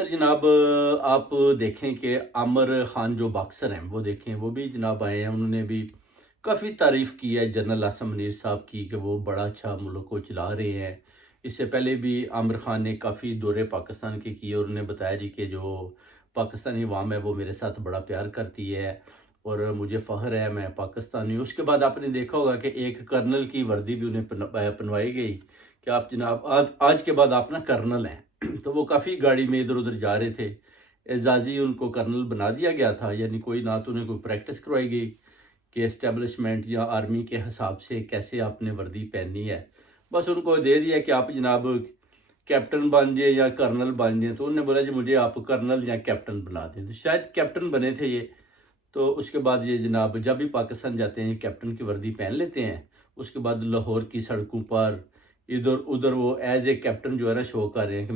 ادھر جناب آپ دیکھیں کہ عامر خان جو باکسر ہیں وہ دیکھیں، وہ بھی جناب آئے ہیں، انہوں نے بھی کافی تعریف کی ہے جنرل عاصم منیر صاحب کی کہ وہ بڑا اچھا ملک کو چلا رہے ہیں۔ اس سے پہلے بھی عامر خان نے کافی دورے پاکستان کے کیے اور انہوں نے بتایا جی کہ جو پاکستانی عوام ہے وہ میرے ساتھ بڑا پیار کرتی ہے اور مجھے فخر ہے میں پاکستانی ہوں۔ اس کے بعد آپ نے دیکھا ہوگا کہ ایک کرنل کی وردی بھی انہیں پنوائی گئی کہ آپ جناب آج کے بعد آپ نا کرنل ہیں۔ تو وہ کافی گاڑی میں ادھر ادھر جا رہے تھے، اعزازی ان کو کرنل بنا دیا گیا تھا، یعنی کوئی نہ تو انہیں کوئی پریکٹس کروائی گئی کہ اسٹیبلشمنٹ یا آرمی کے حساب سے کیسے آپ نے وردی پہننی ہے، بس ان کو دے دیا کہ آپ جناب کیپٹن بن جائیں یا کرنل بن جائیں۔ تو انہوں نے بولا جی مجھے آپ کرنل یا کیپٹن بنا دیں، تو شاید کیپٹن بنے تھے یہ۔ تو اس کے بعد یہ جناب جب بھی پاکستان جاتے ہیں کیپٹن کی وردی پہن لیتے ہیں، اس کے بعد لاہور کی سڑکوں پر ادھر ادھر وہ ایز اے کیپٹن جو ہے نا شو کر رہے ہیں کہ